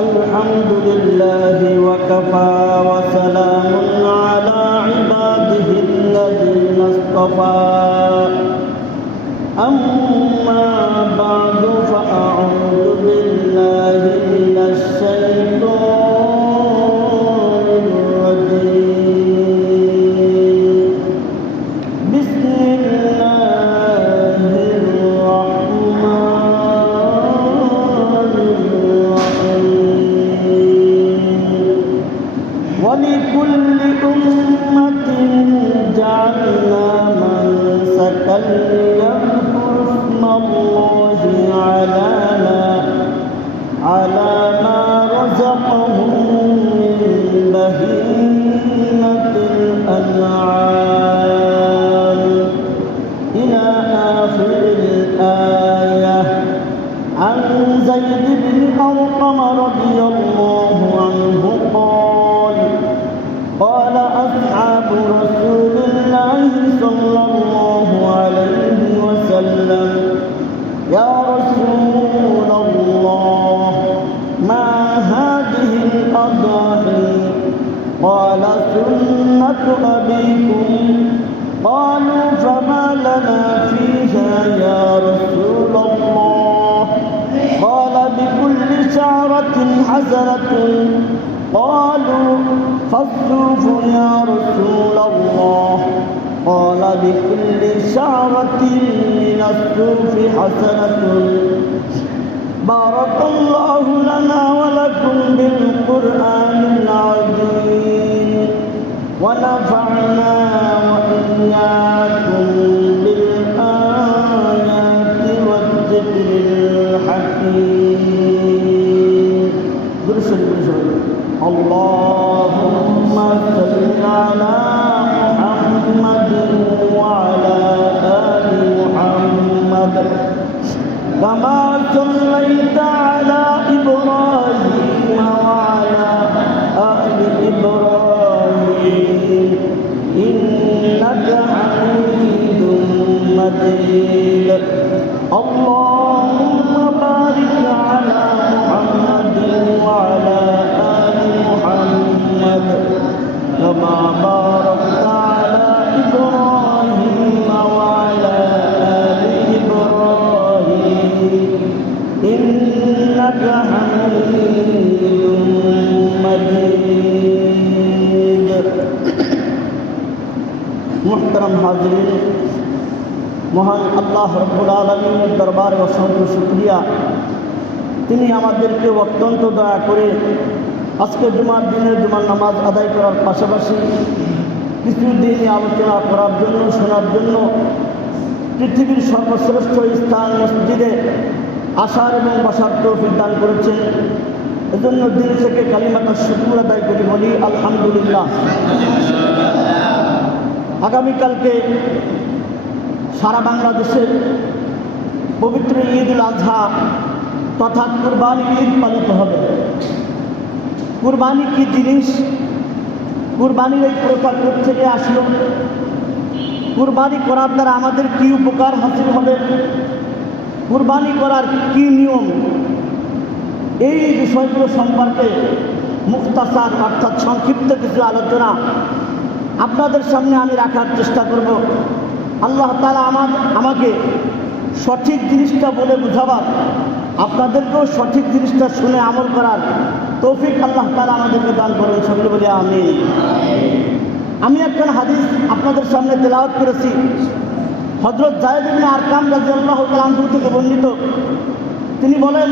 الحمد لله وكفى وسلام على عباده الذين اصطفى أما بعد فأعوذ بالله من الشيطان الرجيم بسم الله الرحمن الرحيم ولكل أمة جعلنا منسكا ليذكروا اسم الله على ما رزقهم من بهيمة الأنعام إلى آخر الآية. عن زيد بن أرقم رضي الله عنه قال أصحاب رسول الله صلى الله عليه وسلم يا رسول الله ما هذه الأضاحي؟ قال سنة أبيكم. قالوا فما لنا فيها يا رسول الله؟ قال بكل شعرة حسنة. قالوا فالصوف يا رسول الله؟ قال بكل شعرة من الصوف حسنة. بارك الله لنا ولكم بالقرآن العظيم ونفعنا وإياكم بالآيات والذكر الحكيم. اللهم صل على محمد وعلى آل محمد كما صليت على إبراهيم وعلى آل إبراهيم إنك حميد مجيد. اللهم بارك على محمد وعلى آل محمد كما باركت على إبراهيم وعلى آل إبراهيم إنك حميد مجيد. محترم حاضرین، মহান আল্লাহ রব্বুল আলামিনের দরবারে অসংখ্য শুকরিয়া। তিনি আমাদেরকে অত্যন্ত দয়া করে আজকে জুমার দিনে জুমার নামাজ আদায় করার পাশাপাশি কিছু দিনই আলোচনা করার জন্য, শোনার জন্য পৃথিবীর সর্বশ্রেষ্ঠ স্থান মসজিদে আসার এবং বসার তৌফিক দান করেছেন। এজন্য দিল থেকে কালিমাতার শুকর আদায় করে বলি আলহামদুলিল্লাহ। আগামীকালকে সারা বাংলাদেশে পবিত্র ঈদ উল আজহা তথা কুরবানি ঈদ পালিত হবে। কুরবানি কি জিনিস? কুরবানির এই প্রকার থেকে আসলো? কুরবানি করার দ্বারা আমাদের কি উপকার হাসিল হবে? কুরবানি করার কি নিয়ম? এই বিষয়গুলো সম্পর্কে মুখতাসার অর্থাৎ সংক্ষিপ্ত কিছু আলোচনা আপনাদের সামনে আমি রাখার চেষ্টা করব। আল্লাহ তাআলা আমাকে সঠিক জিনিসটা বলে বুঝাবার, আপনাদেরকেও সঠিক জিনিসটা শুনে আমল করার তৌফিক আল্লাহ তাআলা আমাদেরকে দান করেন। সকলে বলি আমিন। আমি একজন হাদিস আপনাদের সামনে তেলাওয়াত করেছি। হযরত যায়েদ ইবনে আরকাম রাদিয়াল্লাহু তাআলা আনহু থেকে বর্ণিত। তিনি বলেন,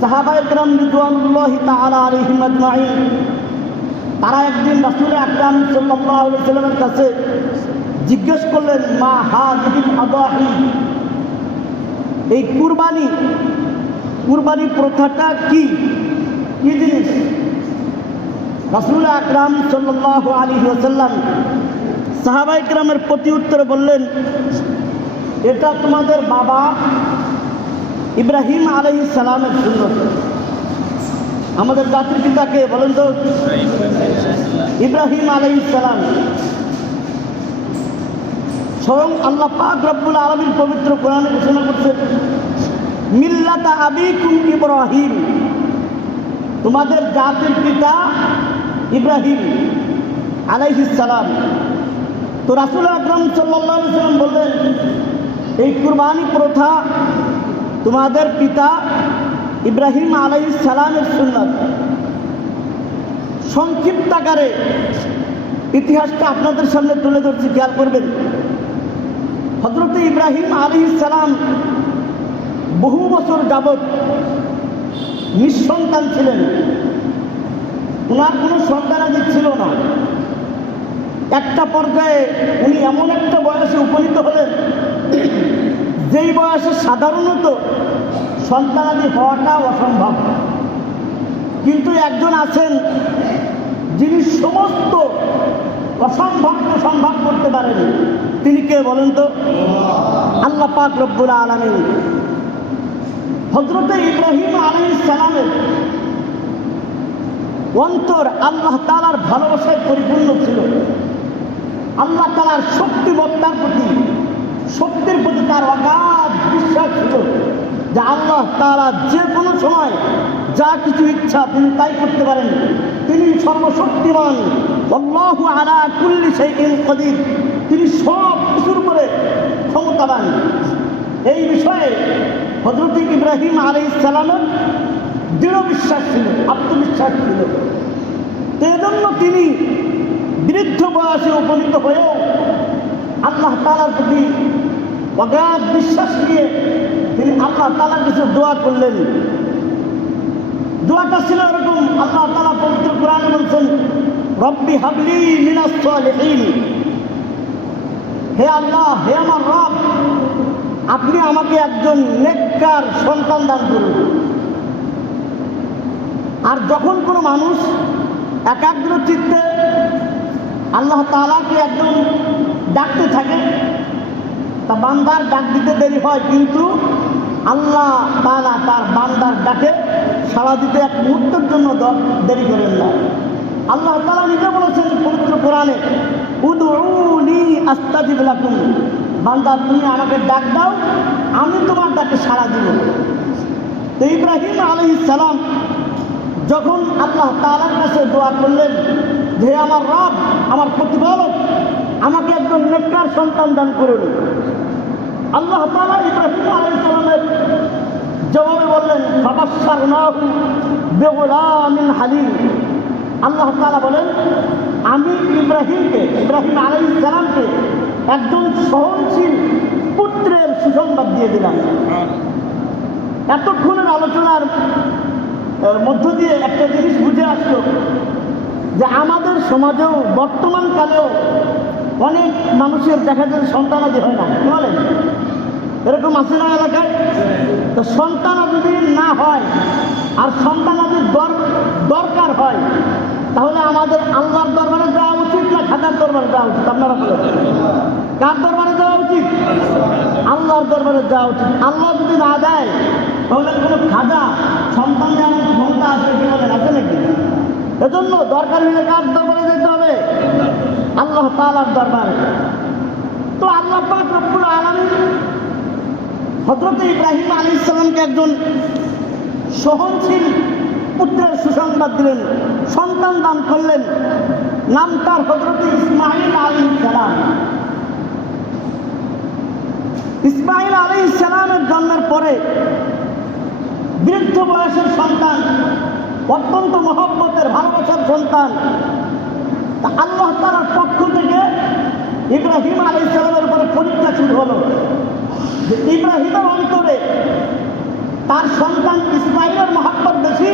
সাহাবায়ে কেরাম রিদওয়ানুল্লাহি তাআলা আলাইহিম আজমাইন তারা একদিন রাসূল আকরাম সাল্লাল্লাহু আলাইহি ওয়াসাল্লামের কাছে জিজ্ঞেস করলেন, মা হাযিহিল আদাহি? এই কুরবানি প্রথাটা কি জিনিস? রাসূল আকরাম সাল্লাল্লাহু আলাইহি ওয়াসাল্লাম সাহাবায়ে কেরামের প্রতি উত্তরে বললেন, এটা তোমাদের বাবা ইব্রাহিম আলাইহিস সালামের সুন্নত। আমাদের জাতির পিতাকে বলেন তো? ইব্রাহিম আলাইহিস সালাম। স্বয়ং আল্লাহ পাক রব্বুল আলামিন পবিত্র কোরআনে ঘোষণা করছেন, মিল্লাতা আবিকুম ইব্রাহিম, তোমাদের জাতির পিতা ইব্রাহিম আলাইহিস সালাম। তো রাসূল আকরাম সাল্লাল্লাহু আলাইহি ওয়াসাল্লাম বললেন, এই কুরবানি প্রথা তোমাদের পিতা ইব্রাহিম আলাইহিস সালামের সুন্নাত। সংক্ষিপ্ত আকারে ইতিহাসটা আপনাদের সামনে তুলে ধরছি, খেয়াল করবেন। হযরত ইব্রাহিম আলাইহিস সালাম বহু বছর যাবৎ নিঃসন্তান ছিলেন, ওনার কোনো সন্তানাদি ছিল না। একটা পর্যায়ে উনি এমন একটা বয়সে উপনীত হলেন যেই বয়সে সাধারণত সন্তানাদি হওয়াটা অসম্ভব, কিন্তু একজন আছেন যিনি সমস্ত অসম্ভবকে সম্ভব করতে পারেন। তিনি কে বলেন তো? আল্লাহ পাক রব্বুল আলামিন। হযরত ইব্রাহিম আলাইহিস সালামের অন্তর আল্লাহ তাআলার ভালোবাসায় পরিপূর্ণ ছিল। আল্লাহ তাআলার শক্তিমত্তার প্রতি, শক্তির প্রতি তার অগাধ বিশ্বাস ছিল যে আল্লাহ তাআলা যে কোনো সময় যা কিছু ইচ্ছা তিনি তাই করতে পারেন। তিনি সর্বশক্তিমান, আল্লাহু আলা কুল্লি শাইইন কাদির, তিনি সব কিছুর উপরে ক্ষমতাবান। এই বিষয়ে হযরত ইব্রাহিম আলাইহিস সালামের দৃঢ় বিশ্বাস ছিল, আত্মবিশ্বাস ছিল। এজন্য তিনি বৃদ্ধ বয়সে উপনীত হয়েও আল্লাহ তাআলার প্রতি অগাধ বিশ্বাস নিয়ে তিনি আল্লাহ তাআলার কাছে দোয়া করলেন। দোয়াটা ছিল এরকম, আল্লাহ তাআলা পবিত্র কোরআনে বলছেন, রব্বি হাবলি মিনাস সালিহিন, হে আল্লাহ, হে আমার রব, আপনি আমাকে একজন নেককার সন্তান দান করুন। আর যখন কোনো মানুষ একাগ্র চিত্তে আল্লাহ তাআলাকে একদম ডাকতে থাকে, তা বান্দার ডাক দিতে দেরি হয়, কিন্তু আল্লাহ তাআলা তার বান্দার ডাকে সাড়া দিতে এক মুহূর্তের জন্য দেরি করেন না। আল্লাহ তাআলা নিজে বলেছেন পবিত্র কোরআনে, উদউনি আস্তাজিব লাকুম, বান্দা তুমি আমাকে ডাক দাও, আমি তোমার ডাকে সাড়া দিব। তো ইব্রাহিম আলাইহিস সালাম যখন আল্লাহ তাআলার কাছে দোয়া করলেন যে আমার রব, আমার প্রতিপালক, আমাকে একজন নেককার সন্তান দান করুন, আল্লাহ তাআলা ইব্রাহিম আলাইহিস সালামের জবাবে বললেন, ফাবাশশারনাহু বিগুলামিন হালিম। আল্লাহ তাআলা বলেন, আমি ইব্রাহিম আলাইহিস সালামকে একজন সহনশীল পুত্রের সুসংবাদ দিয়ে দিলাম। এতক্ষণের আলোচনার মধ্য দিয়ে একটা জিনিস বুঝে আসলো যে আমাদের সমাজেও বর্তমান কালেও অনেক মানুষের দেখা যায় সন্তানাদি হয় না, কি বলেন? এরকম আছে না এলাকায়? তো সন্তানাদি যদি না হয় আর সন্তানাদির দরকার হয়, তাহলে আমাদের আল্লাহর দরবারে যাওয়া উচিত না খাজার দরবারে যাওয়া উচিত? আপনারা বলেন, কার দরবারে যাওয়া উচিত? আল্লাহর দরবারে যাওয়া উচিত। আল্লাহ যদি না দেয় তাহলে কোনো খাজা সন্তান যেমন ক্ষমতা আছে, কি বলেন, আছে নাকি? এজন্য দরকার হলে কার দরবারে যেতে হবে? আল্লাহ তাআলার দরবারে। তো আল্লাহ পাক রব্বুল আলামিন হযরত ইব্রাহিম আলাইহিস সালামকে একজন সহনশীল পুত্রের সুসংবাদ দিলেন, সন্তান দান করলেন। নাম তার হযরত ইসমাঈল আলাইহিস সালাম। ইসমাঈল আলাইহিস সালামের জন্মের পরে বৃদ্ধ বয়সের সন্তান, অত্যন্ত মহব্বতের ভালোবাসার সন্তান, আল্লাহ তাআলার পক্ষ থেকে ইব্রাহিম আলাইহিস সালামের উপরে পরীক্ষা শুরু হলো যে ইব্রাহিমের অন্তরে তার সন্তান ইসমাঈলের মহব্বত বেশি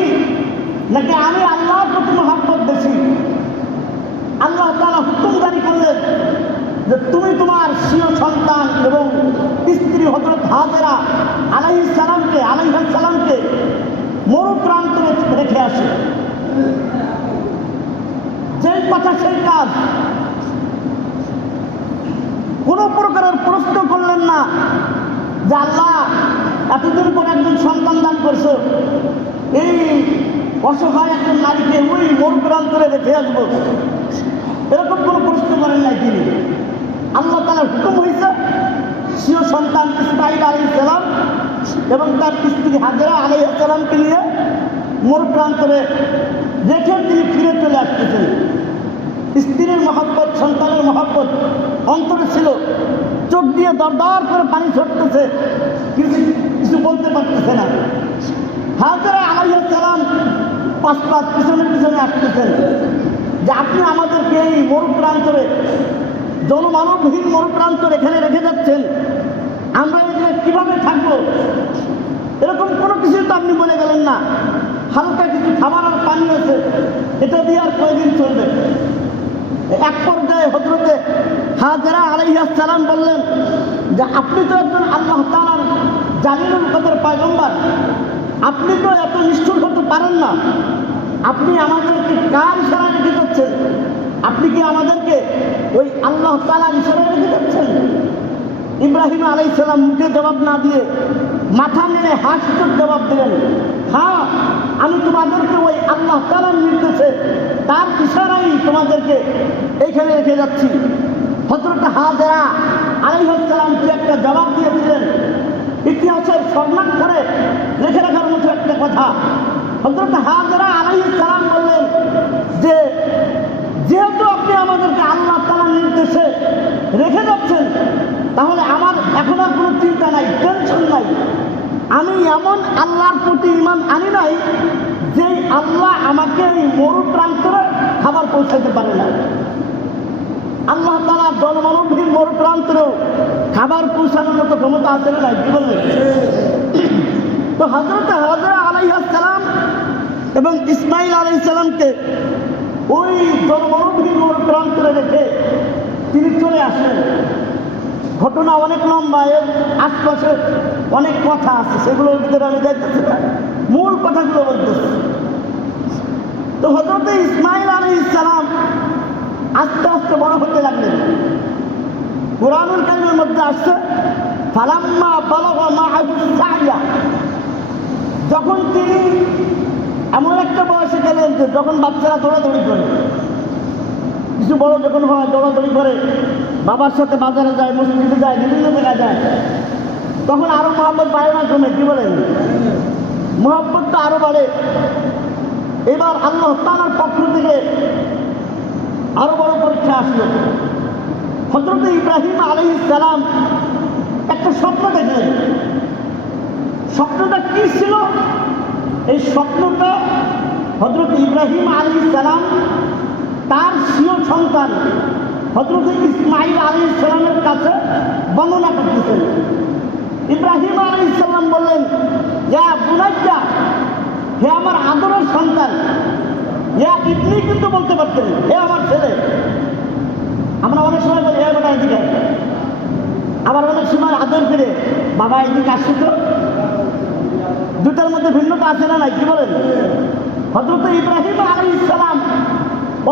নাকি আমি আল্লাহর প্রতি মহব্বত বেশি। আল্লাহ তাআলা হুকুম জারি করলেন যে তুমি তোমার স্বীয় সন্তান এবং স্ত্রী হযরত হাজেরা আলাইহিস সালামকে মরু প্রান্তরে রেখে আসে। যেই কথা সেই কাজ, কোনো প্রকারের প্রশ্ন করলেন না যে আল্লাহ এতদিন পর একজন সন্তান দান করছো, এই অসহায় একজন নারীকে ওই মরু প্রান্তরে রেখে আসবো, এরকম কোনো প্রশ্ন করেন নাই তিনি। আল্লাহ তাআলার হুকুম হয়েছে স্বীয় সন্তান ইসমাঈল আলাইহিস সালাম এবং তার স্ত্রী হাজেরা আলাইহিস সালামকে নিয়ে মোর প্রান্তরে রেখে তিনি ফিরে চলে আসতেছেন। স্ত্রীর মহব্বত, সন্তানের মহব্বত অন্তরে ছিল, চোখ দিয়ে দরদর করে পানি ছড়তেছে, কিছু বলতে পারতেছে না। হাজেরা আলাইহিস সালাম পাঁচ পিছনে পিছনে আসতেছেন যে আপনি আমাদেরকে এই মরু প্রান্তরে, জনমানবহীন মরু প্রান্তরে এখানে রেখে যাচ্ছেন, আমরা এখানে কীভাবে থাকবো? এরকম কোনো কিছু তো আপনি বলে গেলেন না। হালকা কিছু খাবার আর পানি আছে, এটা দিয়ে আর কয়দিন চলবে? এক পর্যায়ে হযরতে হাজেরা আলাইহিস সালাম বললেন যে আপনি তো একজন আল্লাহ তাআলার জালিলুল কদর পয়গম্বর, আপনি তো এত নিষ্ঠুর হতে পারেন না। আপনি আমাদেরকে কার ইশারায় রেখে যাচ্ছেন? আপনি কি আমাদেরকে ওই আল্লাহ তাআলার ইশারায় রেখে যাচ্ছেন? ইব্রাহিম আলাইহিস সালাম মুখে জবাব না দিয়ে মাথা নেড়ে হাসির জবাব দিলেন, হ্যাঁ, আমি তোমাদেরকে ওই আল্লাহ তাআলার নির্দেশে, তার ইশারায় তোমাদেরকে এইখানে রেখে যাচ্ছি। হযরত হাজেরা আলাইহিস সালাম কি একটা জবাব দিয়েছিলেন, ইতিহাসের স্বর্ণাক্ষরে রেখে রাখার মতো একটা কথা। হযরত হাজেরা আলাইহিস সালাম বললেন যে যেহেতু আপনি আমাদেরকে আল্লাহ তাআলার নির্দেশে রেখে যাচ্ছেন, তাহলে আমার এখন আর কোনো চিন্তা নাই, টেনশন নাই। আমি এমন আল্লাহর প্রতি ঈমান আনি নাই যে আল্লাহ আমাকে এই মরু প্রান্তরে খাবার পৌঁছাতে পারে না। আল্লাহ তাআলা জনমানবহীন মরু প্রান্তরেও খাবার পৌঁছানোর মতো ক্ষমতা আছে না নাই? কি বললেন? তো হযরত হাজেরা আলাইহিস সালাম এবং ইসমাইল আলাইহিস সালামকে ওই জনমানবহীন মরু প্রান্তরে রেখে তিনি চলে আসলেন। ঘটনা অনেক লম্বা, এর আশপাশে অনেক কথা আছে, সেগুলোর ভিতরে আমি যাইতেছি না, মূল কথাগুলো বলতেছি। তো হযরত ইসমাইল আলাইহিস সালাম আস্তে আস্তে বড় হতে লাগলেন। কুরআনুল কারীমের মধ্যে আসছে ফালাম্মা বালাগা মাআহু সা'য়া, যখন তিনি এমন একটা বয়সে গেলেন যে যখন বাচ্চারা দৌড়াদৌড়ি করে, কিছু বড় যখন হয় দৌড়াদৌড়ি করে, বাবার সাথে বাজারে যায়, মসজিদে যায়, বিভিন্ন জায়গায় যায়, তখন আরো মহব্বত বাড়ে না কমে? কি বলেন? মহব্বতটা আরো বাড়ে। এবার আল্লাহ তাআলার পক্ষ থেকে আরো বড় পরীক্ষা আসলো। হযরত ইব্রাহিম আলাইহিস সালাম একটা স্বপ্ন দেখলেন। স্বপ্নটা কি ছিল? এই স্বপ্নটা হযরত ইব্রাহিম আলাইহিস সালাম তার স্বীয় সন্তান হযরত ইসমাঈল আলাইহিস সালামের কাছে বর্ণনা করতেছেন। ইব্রাহিম আলাইহিস সালাম বললেন, ইয়া বুনাইয়া, হে আমার আদরের সন্তান। ইয়া ইবনি কিন্তু বলতে পারতেন, হে আমার ছেলে। আমরা অনেক সময় বলি হে বেটা এদিকে, আবার অনেক সময় আদর করে বাবা এদিকে আসছে। তো দুটার মধ্যে ভিন্নতা আছে না নাই? কি বলেন? হযরত ইব্রাহিম আলাইহিস সালাম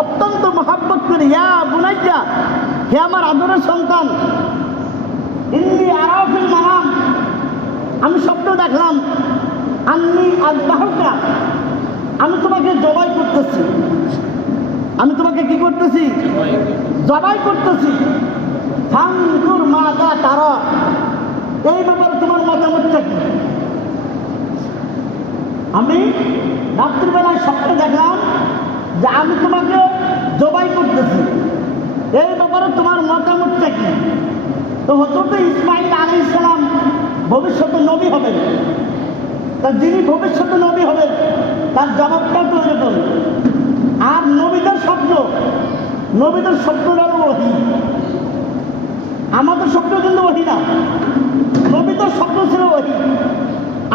অত্যন্ত মহব্বত করে, ইয়া বুনাইয়া, হে আমার আদরের সন্তান, ইন্নী আরা ফিল মানাম, আমি স্বপ্ন দেখলাম, আন্নী আযবাহুকা, আমি তোমাকে জবাই করতেছি। আমি তোমাকে কি করতেছি? জবাই করতেছি। ফানজুর মাযা তারা, এই ব্যাপারে তোমার মতামতটা কি? আমি রাত্রিবেলায় স্বপ্ন দেখলাম যে আমি তোমাকে জবাই করতেছি, এই ব্যাপারে তোমার মতামতটা কি? তো হযরত ইসমাঈল আলাইহিস সালাম ভবিষ্যতে নবী হবেন, তা যিনি ভবিষ্যতে নবী হবেন তার জবাবটা তো এরকম। আর নবীদের স্বপ্ন, নবীদের স্বপ্নটারও ওহী, আমাদের স্বপ্ন কিন্তু ওহী না। নবীদের স্বপ্ন ছিল ওহী,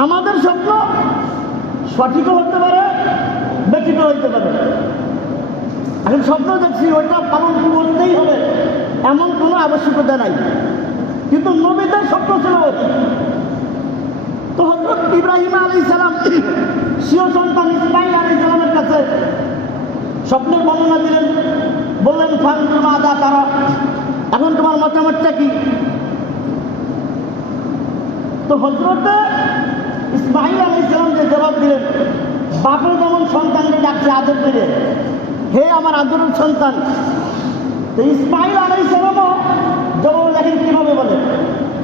আমাদের স্বপ্ন সঠিকও হতে পারে, ব্যতিক্রম হইতে পারে। এখন স্বপ্ন দেখছি ওইটা পালন করতেই হবে এমন কোনো আবশ্যকতা নাই, কিন্তু নবীদের স্বপ্ন ছিল ওহী। তো হযরত ইব্রাহিম আলাইহিস সালাম স্বীয় সন্তান ইসমাঈল আলাইহিস সালামের কাছে স্বপ্নের বর্ণনা দিলেন, বললেন ফানজুর মাযা তারা, এখন তোমার মতামতটা কি? তো হযরত ইসমাঈল আলাইহিস সালাম যে জবাব দিলেন, বাপের যেমন সন্তানকে ডাকছে আদর করে, হে আমার আদরের সন্তান, তো ইসমাঈল আলাইহিস সালামও জবাব দেখেন কিভাবে বলে।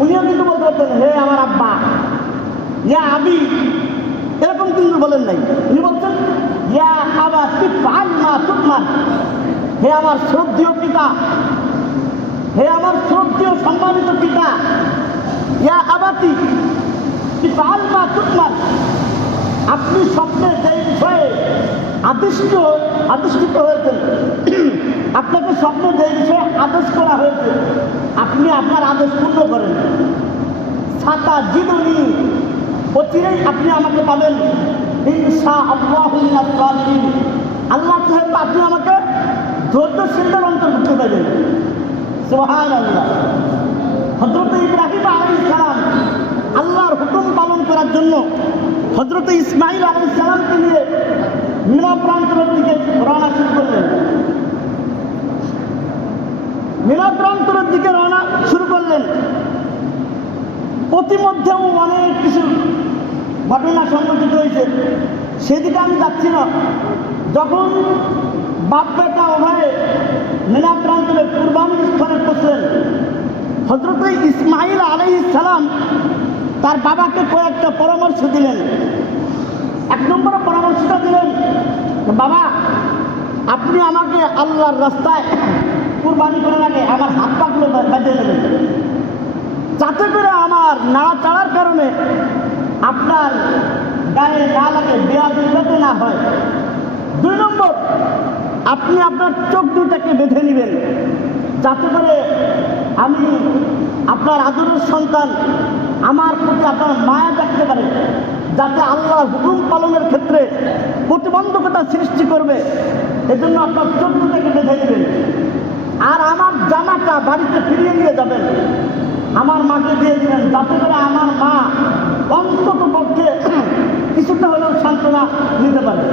উনিও কিন্তু বলতে পারতেন হে আমার আব্বা, ইয়া আবি, এরকম কিন্তু বলেন নাই। উনি বলছেন ইয়া আবা তিফআল মা তুমার, হে আমার শ্রদ্ধেয় পিতা, হে আমার শ্রদ্ধেয় সম্মানিত পিতা, ইয়া আবাতি তিফআল মা তুমার, আপনি স্বপ্নে যে বিষয়ে আদিষ্টিত হয়েছেন, আপনাকে স্বপ্নে যে বিষয়ে আদেশ করা হয়েছে আপনি আপনার আদেশ পূর্ণ করেন। ছাতা জীবনী, অচিরেই আপনি আমাকে পাবেন ইনশাআল্লাহু মিনাস সাবিরিন, আল্লাহ চাইলে আপনি আমাকে ধৈর্যশীলদের অন্তর্ভুক্ত দেবেন। সুবহানাল্লাহ। হযরত ইব্রাহিম আলাইহিস সালাম আল্লাহর হুকুম পালন করার জন্য হযরত ইসমাঈল আলাইহিস সালামকে নিয়ে মিনা প্রান্তরের দিকে রওনা শুরু করলেন। মিনা প্রান্তরের দিকে রওনা শুরু করলেন। প্রতিমধ্যেও অনেক কিছু ঘটনা সংঘটিত হয়েছে, সেদিকে আমি যাচ্ছি না। যখন বাপ বেটা উভয়ে মিনা প্রান্তরে কুরবানির স্থলে পৌঁছলেন, হযরত ইসমাঈল আলাইহিস সালাম তার বাবাকে কয়েকটা পরামর্শ দিলেন। এক নম্বর পরামর্শটা দিলেন, বাবা আপনি আমাকে আল্লাহর রাস্তায় কুরবানি করার আগে আমার হাত পাগুলো বেঁধে নেবেন, যাতে করে আমার নাড়াচাড়ার কারণে আপনার গায়ে না লাগে, বেয়াদবি না হয়। 2 নম্বর, আপনি আপনার চোখ দুটাকে বেঁধে নেবেন, যাতে করে আমি আপনার আদরের সন্তান আমার প্রতি আপনার মায়া রাখতে পারে, যাতে আল্লাহর হুকুম পালনের ক্ষেত্রে প্রতিবন্ধকতা সৃষ্টি করবে, এজন্য আপনার চোখ দুটাকে বেঁধে নেবেন। আর আমার জামাটা বাড়িতে ফিরিয়ে নিয়ে যাবেন, আমার মাকে দিয়ে দিবেন, যাতে করে আমার মা অন্তত পক্ষে কিছুটা হলেও সান্ত্বনা নিতে পারে।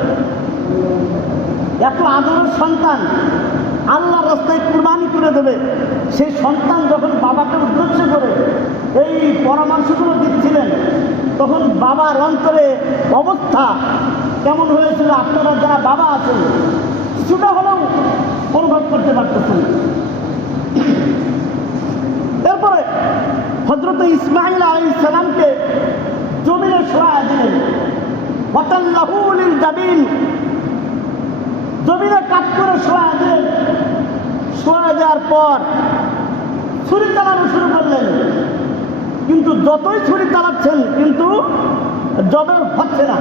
এত আদরের সন্তান আল্লাহ রাস্তায় কুরবানি করে দেবে, সেই সন্তান যখন বাবাকে উদ্দেশ্য করে এই পরামর্শগুলো দিচ্ছিলেন, তখন বাবার অন্তরে অবস্থা কেমন হয়েছিল আপনারা যারা বাবা আছেন কিছুটা হলেও অনুভব করতে পারতেছেন। এরপরে হযরত ইসমাঈল আলাইহিস সালামকে জমিনে শোয়া দিলেন, ওয়াতাল্লাহু লিল জাবিন, জমিনে কাত করে শোয়া দিলেন। শোয়া দেওয়ার পর ছুরি চালানো শুরু করলেন, কিন্তু যতই ছুরি চালাচ্ছেন কিন্তু জবের হচ্ছে না।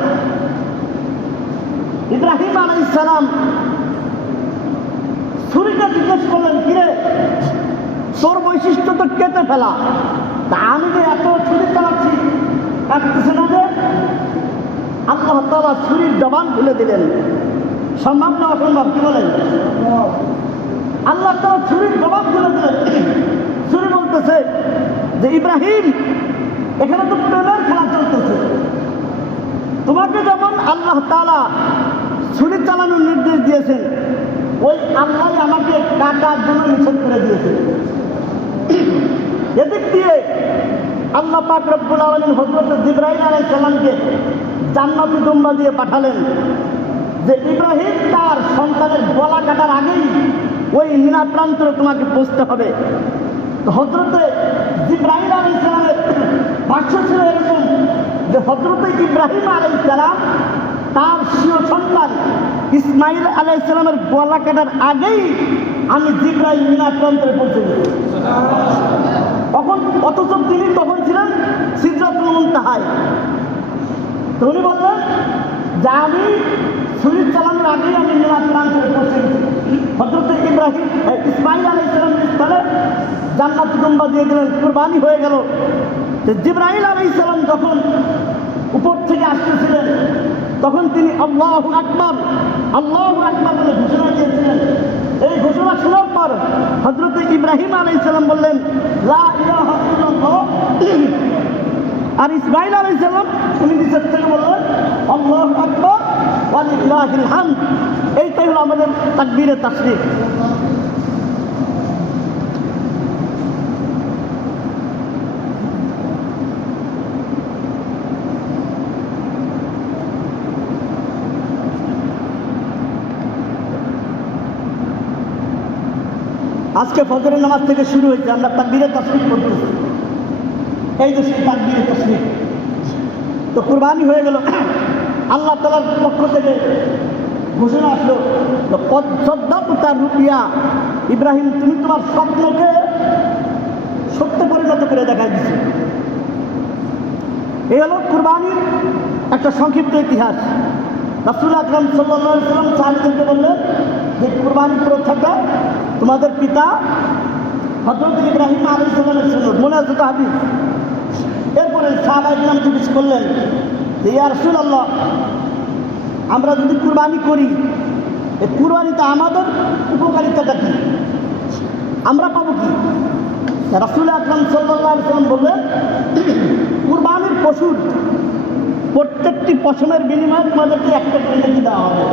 ইব্রাহিম আলাইহিস সালাম ছুরিকে জিজ্ঞেস করলেন, কিরে তোর বৈশিষ্ট্য তো কেটে ফেলা, তা আমি যে এত ছুরি চালাচ্ছি কাটতেছে না যে? আল্লাহ তাআলা ছুরির জবান খুলে দিলেন। সম্ভব না অসম্ভব? কি বলেন? আল্লাহ তাআলা ছুরির জবান খুলে দিলেন। ছুরি বলতেছে যে ইব্রাহিম, এখানে তো প্রেমের খেলা চলতেছে, তোমাকে যেমন আল্লাহ তাআলা ছুরি চালানোর নির্দেশ দিয়েছেন, ওই আল্লাহ আমাকে কাটার জন্য নিষেধ করে দিয়েছে। এদিক দিয়ে আল্লাহ পাক রব্বুল আলামিন হযরত জিবরাইল আলাইহিস সালামকে জান্নাতি দুম্বা দিয়ে পাঠালেন যে ইব্রাহিম তার সন্তানের গলা কাটার আগেই ওই মিনা প্রান্তরে তোমাকে পৌঁছতে হবে। তো হযরতে জিবরাইল আলাইহিস সালামের ভাষ্য ছিল এরকম যে হযরতে ইব্রাহিম আলাইহিস সালাম তার স্বীয় সন্তান ইসমাঈল আলাইহিস সালামের গলা কাটার আগেই আমি জিবরাইল মিনা প্রান্তরে পৌঁছে গেছি। অথচ তিনি তখন ছিলেন সিদরাতুল মুনতাহায়। তো উনি বললেন যে আমি ছুরি চালানোর আগেই আমি মিনা প্রান্তরে পৌঁছে গেছি। হযরত ইসমাঈল আলাইহিস সালামের স্থলে জান্নাতি দুম্বা দিয়ে দিলেন, কুরবানি হয়ে গেল। জিবরাইল আলাইহিস সালাম যখন উপর থেকে আসতেছিলেন, তখন তিনি আল্লাহু আকবার বলে ঘোষণা দিয়েছিলেন। এই ঘোষণা শোনার পর হযরত ইব্রাহিম আলাইহিস সালাম বললেন লা ইলাহা ইল্লাল্লাহ, আর ইসমাঈল আলাইহিস সালাম তিনি নিচের থেকে বললেন আল্লাহু আকবার ওয়া লিল্লাহিল হামদ। এইটাই হলো আমাদের তাকবীরে তাশরীফ। আজকে ফজরের নামাজ থেকে শুরু হয়েছে, আমরা তাকবীরে তাশরীফ করতেছি। এই যে সেই তাকবীরে তাশরীফ, তো কুরবানি হয়ে গেল। আল্লাহ তাআলার পক্ষ থেকে ঘোষণা আসলো, তার রুপিয়া, ইব্রাহিম তুমি তোমার স্বপ্নকে সত্য পরিণত করে দেখাই দিচ্ছ। এই হলো কুরবানির একটা সংক্ষিপ্ত ইতিহাস। রাসূল আকরাম সাল্লাল্লাহু আলাইহি ওয়াসাল্লাম সাহাবীদেরকে বললেন যে কুরবানি প্রথাটা তোমাদের পিতা হযরত ইব্রাহিম আলাইহিস সালামের সুন্নাত, মনে আছে তো হাদিস। এরপরে সাহাবায়ে কেরাম জিজ্ঞেস করলেন যে ইয়া রাসূলুল্লাহ, আমরা যদি কুরবানি করি, এই কুরবানিতে আমাদের উপকারিতাটা কি, আমরা পাবো কি? রাসূল আকরাম সাল্লাল্লাহু আলাইহি ওয়াসাল্লাম বললেন কুরবানির পশুর প্রত্যেকটি পশমের বিনিময়ে তোমাদেরকে একটা করে নেকি দেওয়া হবে।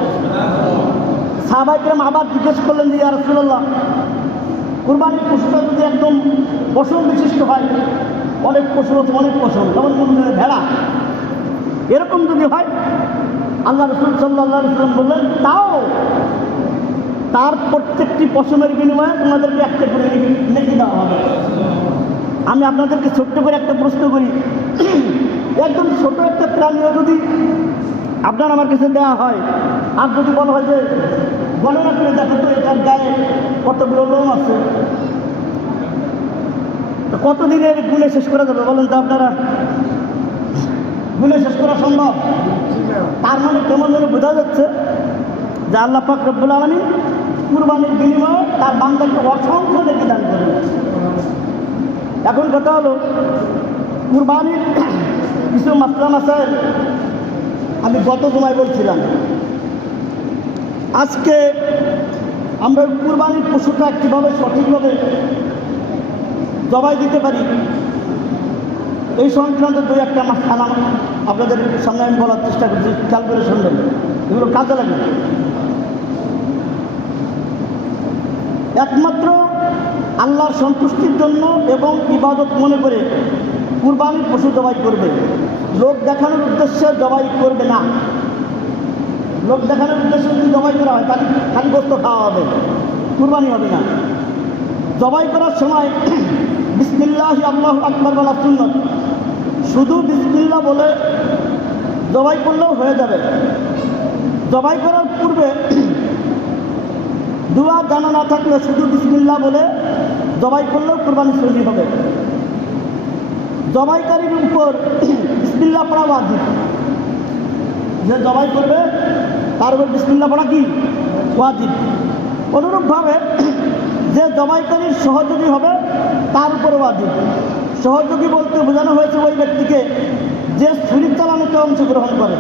সাহাবায়ে কেরাম আবার জিজ্ঞেস করলেন যে ইয়া রাসূলুল্লাহ, কুরবানির পশুটা যদি একদম পশম বিশিষ্ট হয়, অনেক পশু আছে, অনেক পশম, যেমন ভেড়া, এরকম যদি হয়, আল্লাহ রাসূল সাল্লাল্লাহু আলাইহি ওয়াসাল্লাম বললেন তাও তার প্রত্যেকটি পশমের বিনিময়ে তোমাদেরকে একটা করে নেকি দেওয়া হবে। আমি আপনাদেরকে ছোট্ট করে একটা প্রশ্ন করি, একদম ছোট একটা প্রাণীও যদি আপনার আমার কাছে দেওয়া হয়, আর যদি বলা হয় যে গণনা করে দেখো তো এটার গায়ে কতগুলো লোম আছে, কতদিনের গুণে শেষ করা যাবে বলেন তো আপনারা? গুণে শেষ করা সম্ভব? তার মানে কেমন যেন বোঝা যাচ্ছে যে আল্লাহ পাক রব্বুল আলামিন কুরবানির বিনিময়ে তার বান্দাকে অসংখ্য নেকি দান করেন। এখন কথা হলো কুরবানির কিছু মাসলা মাসাইল আমি গত জুমায় বলছিলাম। আজকে আমরা কুরবানির পশুটা কীভাবে সঠিকভাবে জবাই দিতে পারি, এই সংক্রান্ত দুই একটা মাসলা আপনাদের সামনে আমি বলার চেষ্টা করছি, খেয়াল করে শুনবেন, এগুলো কাজে লাগবে। একমাত্র আল্লাহর সন্তুষ্টির জন্য এবং ইবাদত মনে করে কুরবানির পশু জবাই করবে, লোক দেখানোর উদ্দেশ্যে জবাই করবে না। লোক দেখানোর উদ্দেশ্যে যদি জবাই করা হয় তাহলে খালি গোস্ত খাওয়া হবে, কুরবানি হবে না। জবাই করার সময় বিসমিল্লাহ আল্লাহু আকবার বলা সুন্নাত, শুধু বিসমিল্লাহ বলে জবাই করলেও হয়ে যাবে। জবাই করার পূর্বে দুয়া জানা না থাকলে শুধু বিসমিল্লাহ বলে জবাই করলেও কুরবানি সহি হবে। জবাইকারীর উপর বিসমিল্লাহ পড়া ওয়াজিব, যে জবাই করবে তার উপর বিসমিল্লাহ পড়া কি ওয়াজিব। অনুরূপভাবে যে জবাইকারীর সহযোগী হবে তার উপর ওয়াজিব। সহযোগী বলতে বোঝানো হয়েছে ওই ব্যক্তিকে যে ছুরি চালানোতে অংশগ্রহণ করে,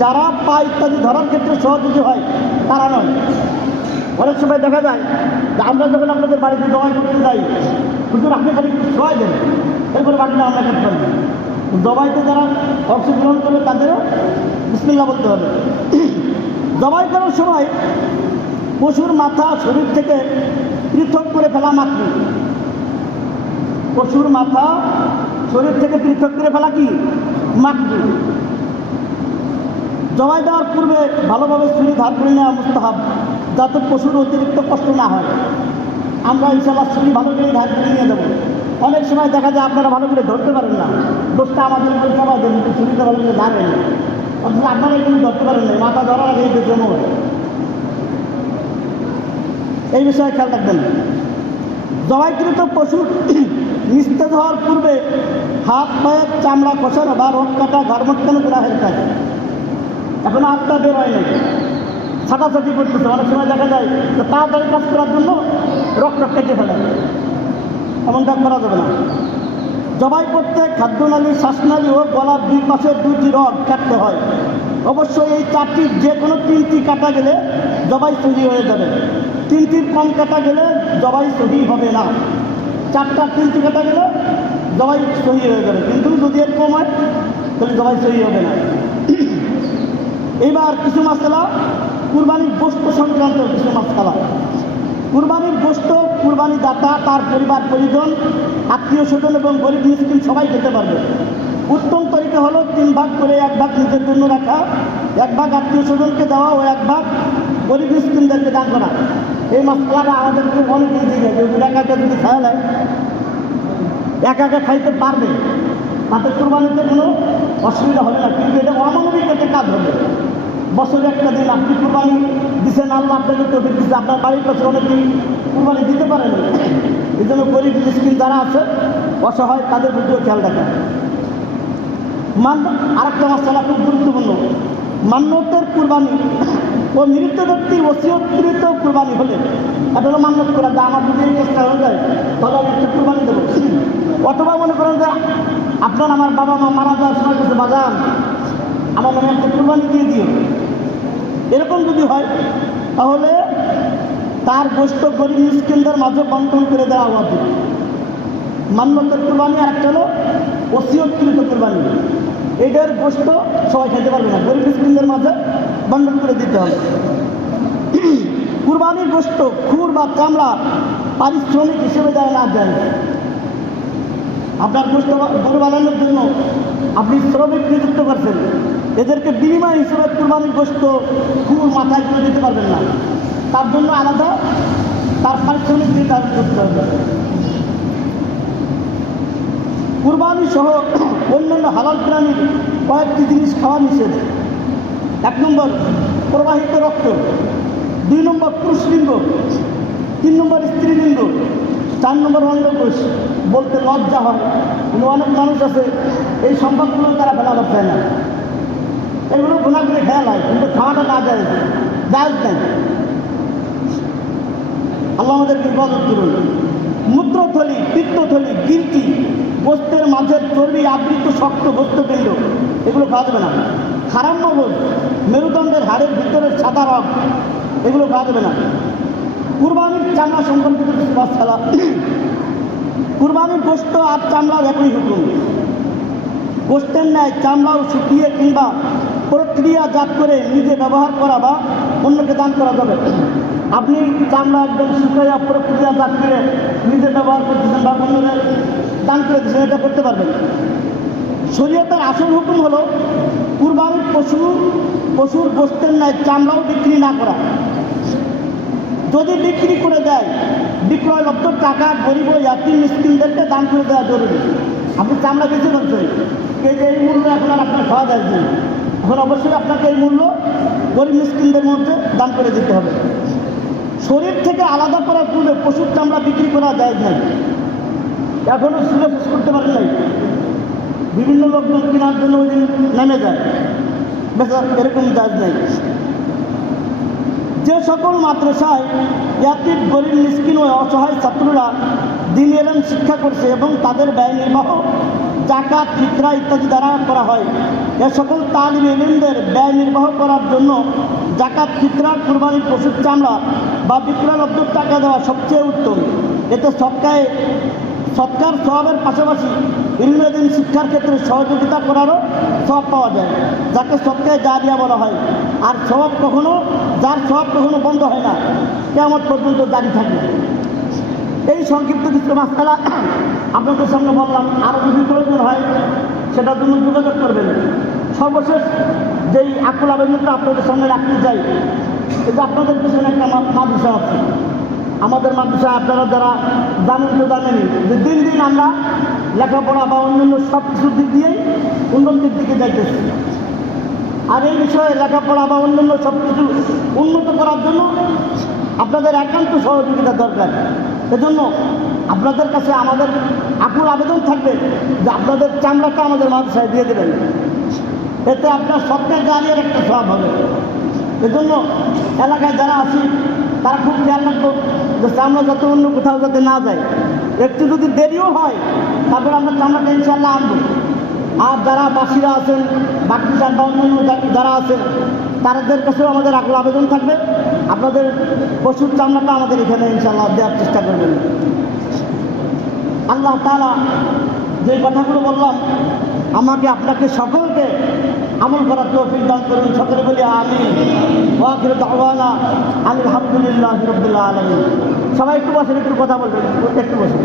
যারা পা ইত্যাদি ধরার ক্ষেত্রে সহযোগী হয় তারা নয়। অনেক সময় দেখা যায় যে আমরা যখন আপনাদের বাড়িতে জবাই করতে যাই, হুজুর আপনি খালি সবাই দেন, এরপরে বাকিটা আমরা করতে পারবো। জবাইতে যারা অংশগ্রহণ করবে তাদেরও বিসমিল্লাহ বলতে হবে। জবাই করার সময় পশুর মাথা শরীর থেকে পৃথক করে ফেলা মাকরুহ। পশুর মাথা শরীর থেকে পৃথক করে ফেলা কি মাকরুহ। জবাই দেওয়ার পূর্বে ভালোভাবে ছুরি ধার করে নেওয়া মুস্তাহাব, যাতে পশুর অতিরিক্ত কষ্ট না হয়। আমরা ইনশাআল্লাহ ছুরি ভালো করে ধার করে নিয়ে যাবো। অনেক সময় দেখা যায় আপনারা ভালো করে ধরতে পারেন না, দোষটা আমাদের সবাই দেন, ছুরিটা ভালো করে ধারেন, অথচ আপনারা এখানে ধরতে পারেন না, মাথা ধরার আগে জমা হয়। এই বিষয়ে খেয়াল রাখবেন। জবাইকৃত পশু নিস্তেজ হওয়ার পূর্বে হাত পায়ের চামড়া খসানো বা রক কাটা ঘরমটকানো করা হয়ে থাকে। এখন হাতটা বের হয় নাই, ছাটাছাটি করতেছে। অনেক সময় দেখা যায় তাড়াতাড়ি কাজ করার জন্য রক্ত কেটে ফেলে, এমনটা করা যাবে না। জবাই করতে খাদ্যনালী, শ্বাসনালী ও গলার দুই পাশের দুটি রড কাটতে হয়। অবশ্যই এই চারটির যে কোনো তিনটি কাটা গেলে জবাই সহি হয়ে যাবে। তিনটির কম কাটা গেলে জবাই সহি হবে না। চারটার তিনটি কাটা গেলে জবাই সহি হয়ে যাবে, কিন্তু যদি এর কম হয় তাহলে জবাই সহি হবে না। এইবার কিছু মাসলা কুরবানির গোশত সংক্রান্ত কিছু মাসলা। কুরবানির গোশত কুরবানি দাতা, তার পরিবার পরিজন, আত্মীয় স্বজন এবং গরিব মিসকিন সবাই খেতে পারবে। উত্তম তরিকা হলো 3 ভাগ করে 1 ভাগ নিজের জন্য রাখা, 1 ভাগ আত্মীয় স্বজনকে দেওয়া ও 1 ভাগ গরিব মিসকিনদেরকে দান করা। এই মাসলাটা আমাদেরকে অনেক ইজি যায়, যে একা যদি খাওয়া যায় একা খাইতে পারবে, তাতে কুরবানিতে কোনো অসুবিধা হবে না, কিন্তু এটা অমানবিক একটা কাজ হবে। বছরে একটা দিন আপনি কুরবানি দিচ্ছেন, আল্লাহ আপনাকে তৌফিক দিচ্ছে, আপনার বাড়ির কাছে অনেকদিন কুরবানি দিতে পারেন। এই জন্য গরিব মিসকিন যারা আছে অসহায় তাদের প্রতিও খেয়াল রাখেন। আরেকটা মশলা খুব গুরুত্বপূর্ণ, মান্যতের কুরবানি ও মৃত ব্যক্তির ওসিয়তকৃত কুরবানি হলে, এটা হলো মান্যত করা যে আমার যদি এই চেষ্টা হয়ে যায় তাহলে আমি একটা কুরবানি দেবো। অথবা মনে করেন যে আপনার আমার বাবা মা মারা যাওয়ার সময় কাছে বাজান আমার মনে একটা কুরবানি দিয়ে দিও, এরকম যদি হয় তাহলে তার গোষ্ঠ গরিব মিসকিনদের মাঝে বন্টন করে দেওয়া উচিত। মান্যতের কুরবানি আর একটা হলো ওসিয়তকৃত কুরবানি, এটার গোষ্ঠ সবাই খেতে পারবে না, গরিব মিসকিনদের মাঝে বন্টন করে দিতে হবে। কুরবানির গোষ্ঠ খুর বা চামড়া পারিশ্রমিক হিসেবে দেওয়া না যায়। আপনার গোষ্ঠ গরু বানানোর জন্য আপনি শ্রমিক নিযুক্ত করছেন, এদেরকে বিনিময় হিসেবে কুরবানির গোষ্ঠ খুর মাথায় করে দিতে পারবেন না, তার জন্য আলাদা তার পারিশ্রমিক নির্ধারণ করতে হবে। কুরবানি সহ অন্যান্য হালাল প্রাণীর কয়েকটি জিনিস খাওয়া নিষেধ। 1 নম্বর প্রবাহিত রক্ত, 2 নম্বর পুরুষলিঙ্গ, 3 নম্বর স্ত্রীলিঙ্গ, 4 নম্বর অন্ডকোষ। বলতে লজ্জা হয়, কিন্তু অনেক মানুষ আছে এই সম্পদগুলো তারা ফেলা করতে না, এগুলো গুণা করে খেয়াল হয়, কিন্তু খাওয়াটা না যায় জায়েজ নাই। আল্লাহ আমাদেরকে ইবাদত করুন। মূত্রথলি, পিত্তথলি, গিলটি, গোস্তের মাঝের চর্বি আবৃত শক্ত গোস্তপিণ্ড এগুলো খাওয়া যাবে না। খারাপ মগজ, মেরুদণ্ডের হাড়ের ভিতরের সাদা রগ এগুলো খাওয়া যাবে না। কুরবানির চামড়া সম্পর্কিত কিছু মশলা। কুরবানির গোস্ত আর চামড়ার একই হুকুম। গোস্তের ন্যায় চামড়াও শুকিয়ে কিংবা প্রক্রিয়াজাত করে নিজে ব্যবহার করা বা অন্যকে দান করা যাবে। আপনি চামড়া একদম শুকাইয়া প্রক্রিয়াজাত করে নিজে ব্যবহার করতেছেন বা অন্যদের দান করে দিচ্ছেন, এটা করতে পারবেন। শরীয়তের আসল হুকুম হলো কুরবানির পশুর গোস্তের ন্যায় চামড়াও বিক্রি না করা। যদি বিক্রি করে দেয় বিক্রয়লব্ধ টাকা গরিব ও ইয়াতীম মিসকিনদেরকে দান করে দেওয়া জরুরি। আপনি চামড়া বেঁচে বলছেন, এই মূল্য এখন আর আপনার খাওয়া যায় না, এখন অবশ্যই আপনাকে এই মূল্য গরিব মিসকিনদের মধ্যে দান করে দিতে হবে। শরীর থেকে আলাদা করার পূর্বে পশুর চামড়া বিক্রি করা যায় নাই, এখনও সুযোগ শেষ করতে পারেন নাই। বিভিন্ন লোকজন কেনার জন্য ওই দিন নেমে যায়, বেচা এরকম যায় নাই। যে সকল মাদ্রাসায় ইয়াতীম গরিব মিসকিন ও অসহায় ছাত্ররা দ্বীন ইলম শিক্ষা করছে এবং তাদের ব্যয় নির্বাহ যাকাত, ফিতরা ইত্যাদি দ্বারা করা হয়, এ সকল তালিবে ইলমদের ব্যয় নির্বাহ করার জন্য যাকাত, ফিতরা, কুরবানির পশুর চামড়া বা বিক্রয়লব্ধ টাকা দেওয়া সবচেয়ে উত্তম। এতে সৎকার সওয়াবের পাশাপাশি ইলমে দ্বীন শিক্ষার ক্ষেত্রে সহযোগিতা করারও সওয়াব পাওয়া যায়, যাকে সৎকায়ে জারিয়া বলা হয়। আর যার সওয়াব কখনো বন্ধ হয় না, কিয়ামত পর্যন্ত জারি থাকে। এই সংক্ষিপ্ত কিছু মাসআলা আপনাদের সামনে বললাম। আরও যদি প্রয়োজন হয় সেটার জন্য যোগাযোগ করবেন। সর্বশেষ যেই আকুল আবেদনটা আপনাদের সামনে রাখতে চাই, এই যে আপনাদের পিছনে একটা মাদ্রাসা আছে, আমাদের মাদ্রাসা আপনারা যারা জানেন তো জানেনই যে দিন দিন আমরা লেখাপড়া বা অন্যান্য সব কিছুর দিক দিয়েই উন্নতির দিকে যাইতেছি। আর এই বিষয়ে লেখাপড়া বা অন্যান্য সব কিছু উন্নত করার জন্য আপনাদের একান্ত সহযোগিতা দরকার। এজন্য আপনাদের কাছে আমাদের আকুল আবেদন থাকবে যে আপনাদের চামড়াটা আমাদের মাদ্রাসায় দিয়ে দেবেন, এতে আপনার সবচেয়ে জারিয়ার একটা সওয়াব হবে। এজন্য এলাকায় যারা আছি তারা খুব খেয়াল রাখবো যে চামড়া যাতে অন্য কোথাও যাতে না যায়। একটু যদি দেরিও হয় তারপরে আমরা চামড়াটা ইনশাল্লাহ আনবো। আর যারা বাসীরা আছেন, বাকি বা অন্যান্য যারা আছেন তাদের কাছেও আমাদের আকুল আবেদন থাকবে, আপনাদের পশুর চামড়াটা আমাদের এখানে ইনশাল্লাহ দেওয়ার চেষ্টা করবেন। আল্লাহ তাআলা যে কথাগুলো বললাম আমাকে আপনাকে সকলকে আমল করার তৌফিক দান করুন। সকলে বলি আমিন। ওয়া আখিরু দাওয়ানা আলহামদুলিল্লাহি রাব্বিল আলামিন। সবাই একটু বসেন, একটু কথা বলবেন, একটু বসেন।